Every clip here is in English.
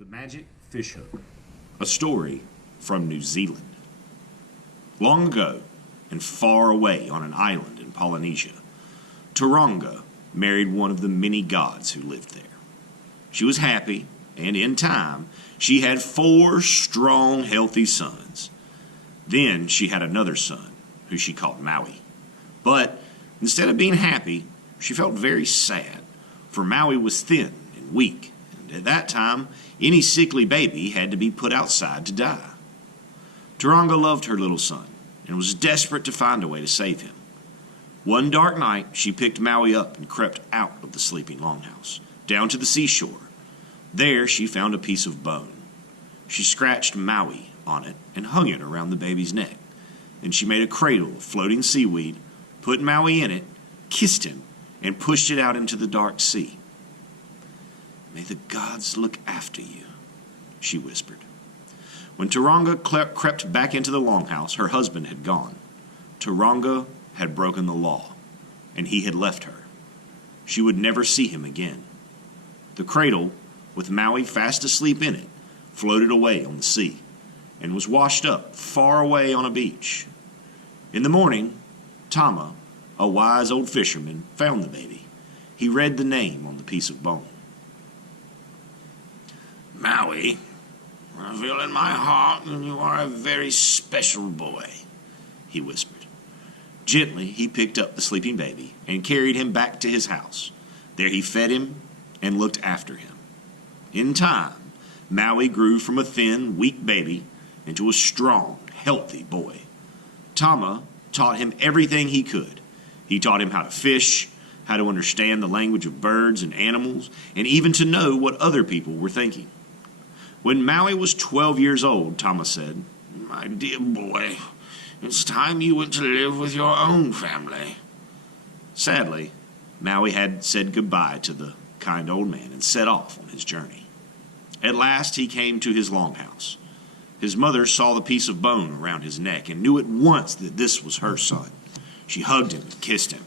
The Magic Fishhook. A story from New Zealand. Long ago, and far away on an island in Polynesia, Tauranga married one of the many gods who lived there. She was happy, and in time, she had 4 strong, healthy sons. Then she had another son, who she called Maui. But instead of being happy, she felt very sad, for Maui was thin and weak, and at that time, any sickly baby had to be put outside to die. Tauranga loved her little son and was desperate to find a way to save him. One dark night, she picked Maui up and crept out of the sleeping longhouse, down to the seashore. There she found a piece of bone. She scratched Maui on it and hung it around the baby's neck. Then she made a cradle of floating seaweed, put Maui in it, kissed him, and pushed it out into the dark sea. "May the gods look after you," she whispered. When Tauranga crept back into the longhouse, her husband had gone. Tauranga had broken the law, and he had left her. She would never see him again. The cradle, with Maui fast asleep in it, floated away on the sea, and was washed up far away on a beach. In the morning, Tama, a wise old fisherman, found the baby. He read the name on the piece of bone. "Maui, I feel in my heart that you are a very special boy," he whispered. Gently, he picked up the sleeping baby and carried him back to his house. There he fed him and looked after him. In time, Maui grew from a thin, weak baby into a strong, healthy boy. Tama taught him everything he could. He taught him how to fish, how to understand the language of birds and animals, and even to know what other people were thinking. When Maui was 12 years old, Tama said, "My dear boy, it's time you went to live with your own family." Sadly, Maui had said goodbye to the kind old man and set off on his journey. At last he came to his longhouse. His mother saw the piece of bone around his neck and knew at once that this was her son. She hugged him and kissed him.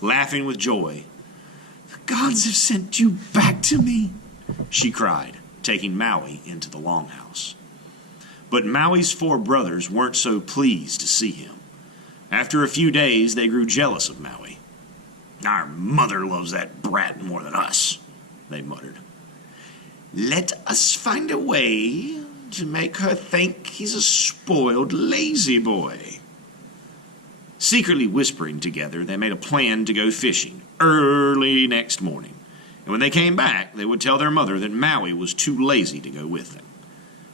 Laughing with joy, "The gods have sent you back to me," she cried, taking Maui into the longhouse. But Maui's 4 brothers weren't so pleased to see him. After a few days, they grew jealous of Maui. "Our mother loves that brat more than us," they muttered. "Let us find a way to make her think he's a spoiled, lazy boy." Secretly whispering together, they made a plan to go fishing early next morning. And when they came back, they would tell their mother that Maui was too lazy to go with them.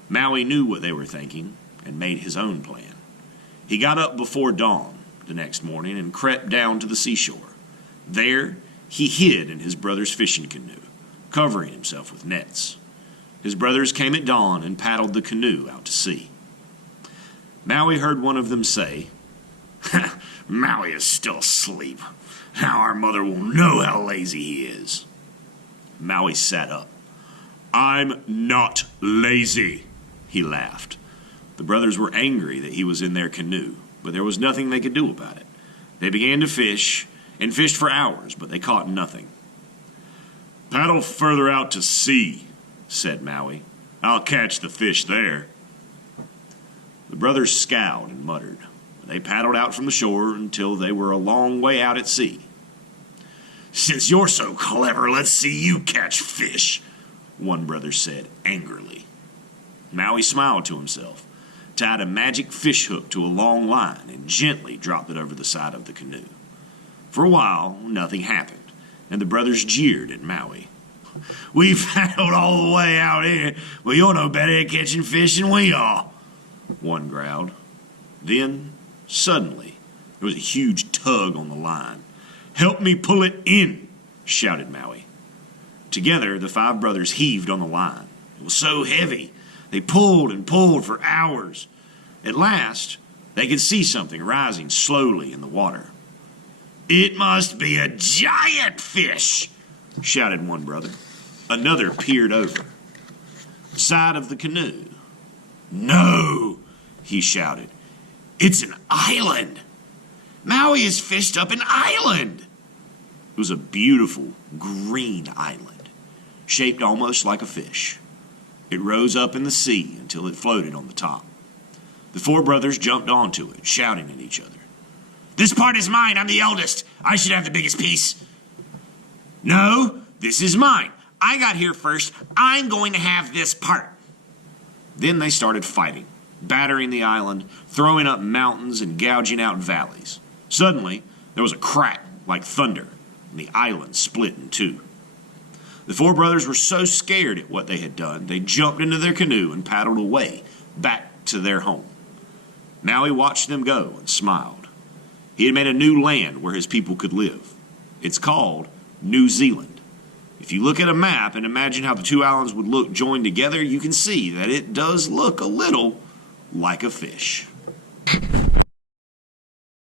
Maui knew what they were thinking and made his own plan. He got up before dawn the next morning and crept down to the seashore. There, he hid in his brother's fishing canoe, covering himself with nets. His brothers came at dawn and paddled the canoe out to sea. Maui heard one of them say, "Maui is still asleep. Now our mother will know how lazy he is." Maui sat up. "I'm not lazy," he laughed. The brothers were angry that he was in their canoe, but there was nothing they could do about it. They began to fish, and fished for hours, but they caught nothing. "Paddle further out to sea," said Maui. "I'll catch the fish there." The brothers scowled and muttered. They paddled out from the shore until they were a long way out at sea. "Since you're so clever, let's see you catch fish," one brother said angrily. Maui smiled to himself, tied a magic fish hook to a long line, and gently dropped it over the side of the canoe. For a while, nothing happened, and the brothers jeered at Maui. "We've paddled all the way out here, but you're no better at catching fish than we are," one growled. Then, suddenly, there was a huge tug on the line. "Help me pull it in," shouted Maui. Together, the 5 brothers heaved on the line. It was so heavy, they pulled and pulled for hours. At last, they could see something rising slowly in the water. "It must be a giant fish," shouted one brother. Another peered over the side of the canoe. "No," he shouted. "It's an island. Maui has fished up an island." It was a beautiful green island. shaped almost like a fish. It rose up in the sea until it floated on the top. The four brothers jumped onto it, shouting at each other. "This part is mine. I'm the eldest. I should have the biggest piece." "No, this is mine. I got here first. I'm going to have this part." Then they started fighting, battering the island, throwing up mountains and gouging out valleys. Suddenly, there was a crack like thunder, and the island split in two. The four brothers were so scared at what they had done, they jumped into their canoe and paddled away, back to their home. Maui watched them go and smiled. He had made a new land where his people could live. It's called New Zealand. If you look at a map and imagine how the two islands would look joined together, you can see that it does look a little like a fish.